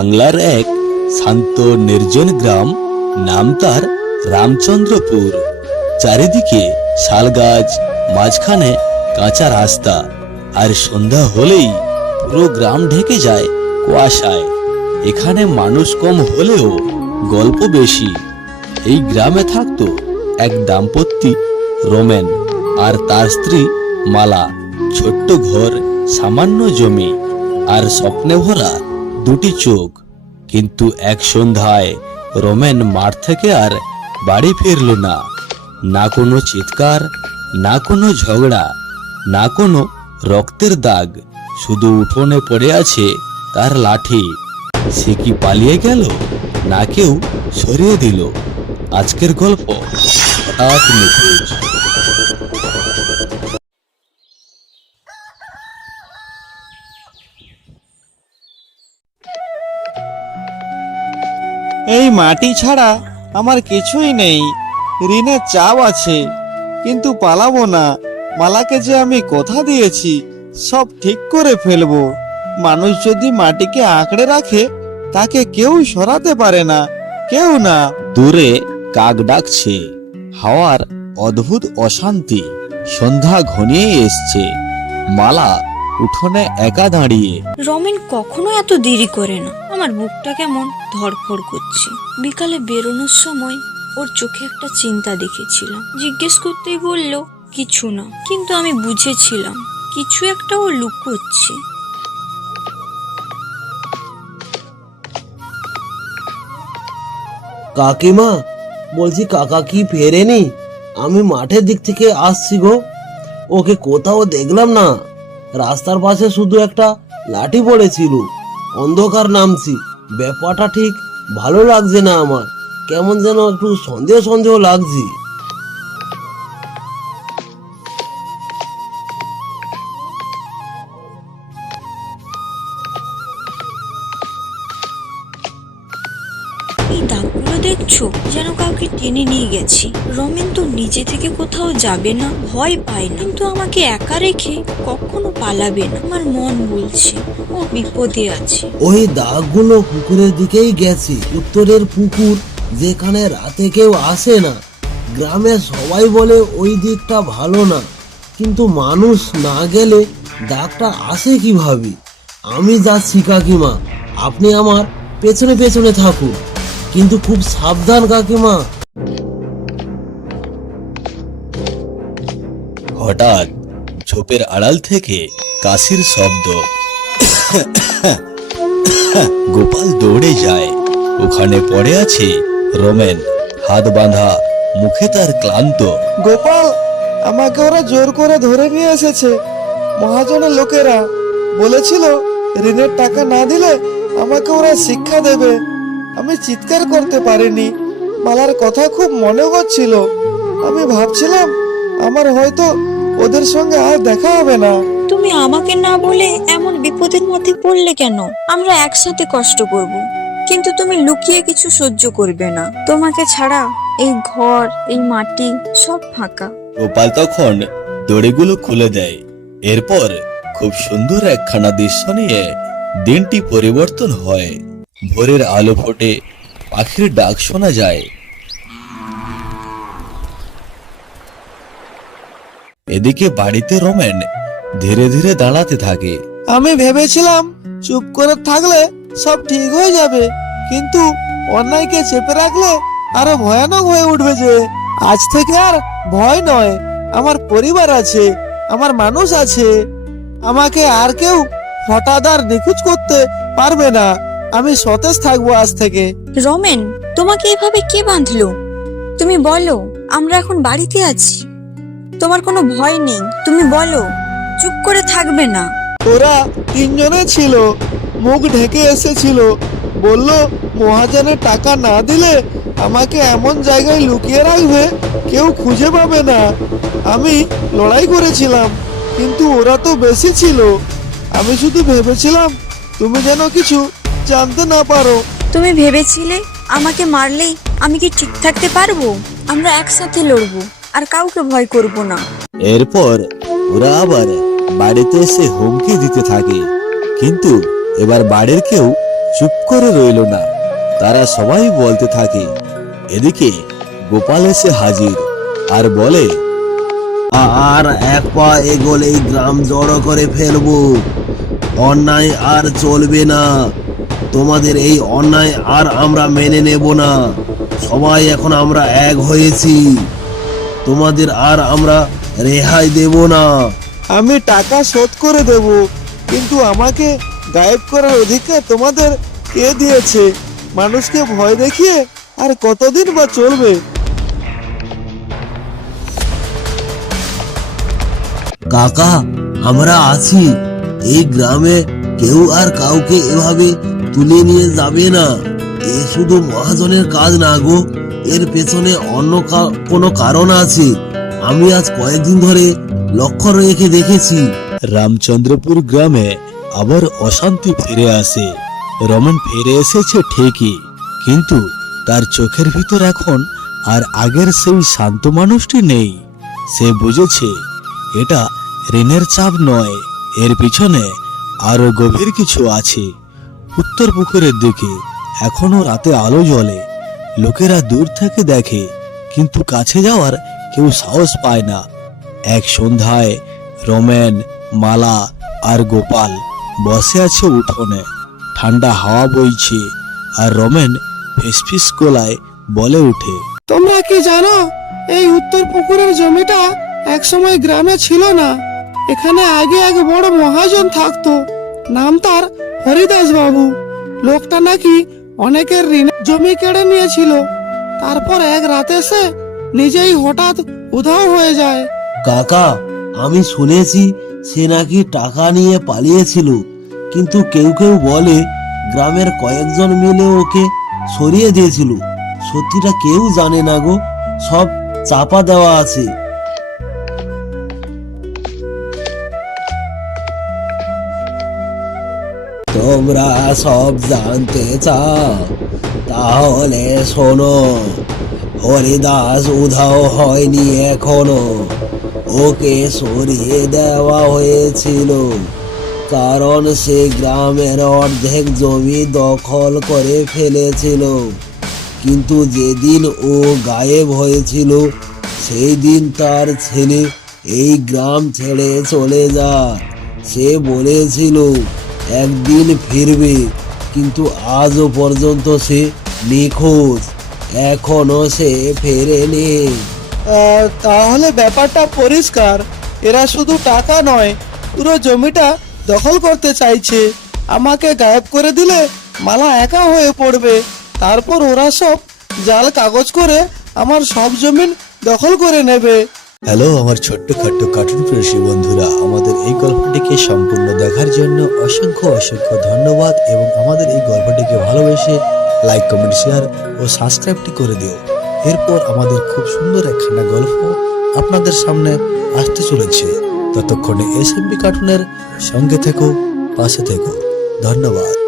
বাংলার এক শান্ত নির্জন গ্রাম, নাম তার রামচন্দ্রপুর। চারিদিকে শালগাছ, মাঝখানে কাঁচা রাস্তা, আর সন্ধ্যা হলেই পুরো গ্রাম ঢেকে যায় কুয়াশায়। এখানে মানুষ কম হলেও গল্প বেশি। এই গ্রামে থাকতো এক দাম্পত্য, রোমেন আর তার স্ত্রী মালা। ছোট্ট ঘর, সামান্য জমি, আর স্বপ্নে ভরা দুটি চোখ। কিন্তু এক সন্ধ্যায় রোমেন মাঠ থেকে আর বাড়ি ফিরল না। না কোনো চিৎকার, না কোনো ঝগড়া, না কোনো রক্তের দাগ, শুধু উঠোনে পড়ে আছে তার লাঠি। সে কি পালিয়ে গেল, না কেউ সরিয়ে দিল? আজকের গল্প হঠাৎ নিখোঁজ। এই মাটি ছাড়া আমার কিছুই নেই। ঋণের চাপ আছে, কিন্তু পালাবো না। মালাকে যে আমি কথা দিয়েছি সব ঠিক করে ফেলবো। মানুষ যদি মাটিকে আঁকড়ে রাখে তাকে কেউ সরাতে পারে না, কেউ না। দূরে কাক ডাকছে, হাওয়ার অদ্ভুত অশান্তি। সন্ধ্যা ঘনিয়ে এসছে। মালা উঠোনে একা দাঁড়িয়ে। রমেন কখনো এত দেরি করে না। আমার বুকটা কেমন ধড়ফড় করছে। বিকালে বেরোনোর সময় ওর চোখে একটা চিন্তা দেখেছিলাম। জিজ্ঞেস করতেই বলল কিছু না, কিন্তু আমি বুঝেছিলাম কিছু একটা ও লুকোচ্ছে। কাকিমা, বলছি কাকা কি ফেরেনি? আমি মাঠের দিক থেকে আসছি গো, ওকে কোথাও দেখলাম না। রাস্তার পাশে শুধু একটা লাঠি পড়েছিল। অন্ধকার নামছি, ব্যাপারটা ঠিক ভালো লাগছে না আমার। কেমন যেন একটু সন্দেহ সন্দেহ লাগছে। এই দাগগুলো দেখছো, যেন কাউকে টেনে নিয়ে গেছি। রমেন তো নিজে থেকে কোথাও যাবে না, ভয় পায় না, কিন্তু আমাকে একা রেখে কখনো পালাবে না। আমার মন বলছে ও বিপদে আছে। ওই দাগগুলো পুকুরের দিকেই গেছে, উত্তরের পুকুর, যেখানে রাতে কেউ আসে না। গ্রামে সবাই বলে ওই দিকটা ভালো না, কিন্তু মানুষ না গেলে দাগটা আসে কিভাবে? আমি যাচ্ছি কাকিমা, আপনি আমার পেছনে পেছনে থাকুন, কিন্তু খুব সাবধান কাকিমা। হঠাৎ ঝোপের আড়াল থেকে কাশির শব্দ। গোপাল দৌড়ে যায়। ওখানে পড়ে আছে রোমেন, হাত বাঁধা, মুখে তার ক্লান্ত। গোপাল, আমাকে ওরা জোর করে ধরে নিয়ে এসেছে। মহাজনের লোকেরা বলেছিল ঋণের টাকা না দিলে আমাকে ওরা শিক্ষা দেবে। আমি চিৎকার করতে পারিনি। মালার কথা খুব মনে হচ্ছিল। আমি ভাবছিলাম আমার হয়তো ওদের সঙ্গে আর দেখা হবে না। তুমি আমাকে না বলে এমন বিপদের মধ্যে পড়লে কেন? আমরা একসাথে কষ্ট করব, কিন্তু তুমি লুকিয়ে কিছু সহ্য করবে না। তোমাকে ছাড়া এই ঘর, এই মাটি সব ফাঁকা। গোপাল তখন দড়িগুলো খুলে দেয়। এরপর খুব সুন্দর একখানা দৃশ্য নিয়ে দিনটি পরিবর্তন হয়। ভোরের আলো ফোটে, পাখির ডাক শোনা যায়। এদিকে বাড়িতে রোমেন ধীরে ধীরে দাঁড়াতে থাকে। আমি ভেবেছিলাম চুপ করে থাকলে সব ঠিক হয়ে যাবে, কিন্তু অন্যায়কে চেপে রাখলে আরো ভয়ানক হয়ে উঠবে। যে আজ থেকে আর ভয় নয়, আমার পরিবার আছে, আমার মানুষ আছে। আমাকে আর কেউ হঠাৎ আর নিখোঁজ করতে পারবে না। আমি সতেজ থাকবো আজ থেকে। রমেন, তোমাকে এভাবে কে বাঁধলো? তুমি বলো, আমরা এখন বাড়িতে আছি, তোমার কোনো ভয় নেই। তুমি বলো, চুপ করে থাকবে না। ওরা তিনজনে ছিল, মুখ ঢেকে এসেছিল। বলল মহাজনের টাকা না দিলে আমাকে এমন জায়গায় লুকিয়ে রাখবে কেউ খুঁজে পাবে না। আমি লড়াই করেছিলাম, কিন্তু ওরা তো বেশি ছিল। আমি শুধু ভেবেছিলাম তুমি যেন কিছু জানতে না পারো। তুমি ভেবেছিলে আমাকে মারলেই আমি কি ঠিক থাকতে পারবো? আমরা একসাথে লড়বো, আর কাউকে ভয় করব না। এরপর ওরা আবার বাড়িতে এসে হুমকি দিতে থাকে, কিন্তু এবার বাড়ির কেউ চুপ করে রইল না। তারা সবাই বলতে থাকে। এদিকে গোপাল এসে হাজির আর বলে, আর এক পা এগোলেই গ্রাম জড়ো করে ফেলবো। অন্যায় আর চলবে না। তোমাদের এই অন্যায় আর আমরা মেনে নেব না। সবাই এখন আমরা এক হয়েছি। তোমাদের আর আমরা রেহাই দেব না। আমি টাকা শোধ করে দেব, কিন্তু আমাকে গায়েব করার অধিকার তোমাদের কে দিয়েছে? মানুষকে ভয় দেখিয়ে আর কতদিন বা চলবে? কাকা, আমরা আছি। এই গ্রামে কেউ আর কাউকে এভাবে তুলে নিয়ে যাবে না। এ শুধু মহাজনের কাজ না গো, এর পেছনে অন্য কোনো কারণ আছে। আমি আজ কয়েকদিন ধরে লক্ষ্য রেখে দেখেছি। রামচন্দ্রপুর গ্রামে আবার অশান্তি ফিরে আসে। রমেন ফিরে এসেছে ঠিকই, কিন্তু তার চোখের ভিতর এখন আর আগের সেই শান্ত মানুষটি নেই। সে বুঝেছে এটা ঋণের চাপ নয়, এর পিছনে আরো গভীর কিছু আছে। উত্তর পুকুরের দিকে এখনো রাতে আলো জ্বলে। লোকেরা দূর থেকে দেখে, কিন্তু কাছে যাওয়ার কেউ সাহস পায় না। এক সন্ধ্যায় রমেন, মালা আর গোপাল বসে আছে উঠোনে। ঠান্ডা হাওয়া বইছে আর রমেন ফিসফিস গলায় বলে উঠে, তোমরা কি জানো, এই উত্তর পুকুরের জমিটা একসময় গ্রামে ছিল না। এখানে আগে এক বড় মহাজন থাকতো, নাম তার হরিদাস বাবু। লোকটা নাকি অনেকের ঋণের জমি কেড়ে নিয়েছিল। তারপর এক রাতে সে নিজেই হঠাৎ উধাও হয়ে যায়। কাকা, আমি শুনেছি সে নাকি টাকা নিয়ে পালিয়েছিল, কিন্তু কেউ কেউ বলে গ্রামের কয়েকজন মিলে ওকে সরিয়ে দিয়েছিল। সত্যিটা কেউ জানে না গো, সব চাপা দেওয়া আছে। তোমরা সব জানতে চাও? তাহলে শোনো, হরিদাস উধাও হয়নি এখনো। ওকে সরিয়ে দেওয়া হয়েছিল কারণ সে গ্রামের অর্ধেক জমি দখল করে ফেলেছিল। কিন্তু যেদিন ও গায়েব হয়েছিল সেই দিন তার ছেলে এই গ্রাম ছেড়ে চলে যায়। সে বলেছিল একদিন ফিরবে, কিন্তু আজও পর্যন্ত সে নিখোঁজ। এখনো সে ফেরেনি। তাহলে ব্যাপারটা পরিষ্কার, এরা শুধু টাকা নয়, পুরো জমিটা দখল করতে চাইছে। আমাকে গায়েব করে দিলে মালা একা হয়ে পড়বে। তারপর ওরা সব জাল কাগজ করে আমার সব জমিন দখল করে নেবে। হ্যালো আমার ছোট্ট খাট্ট কার্টুন প্রেসী বন্ধুরা, আমাদের এই গল্পটিকে সম্পূর্ণ দেখার জন্য অসংখ্য অসংখ্য ধন্যবাদ। এবং আমাদের এই গল্পটিকে ভালোবেসে লাইক, কমেন্ট, শেয়ার ও সাবস্ক্রাইবটি করে দিও। এরপর আমাদের খুব সুন্দর একখানা গল্প আপনাদের সামনে আসতে চলেছে। ততক্ষণে এসএমবি কার্টুনের সঙ্গে থেকো, পাশে থেকো। ধন্যবাদ।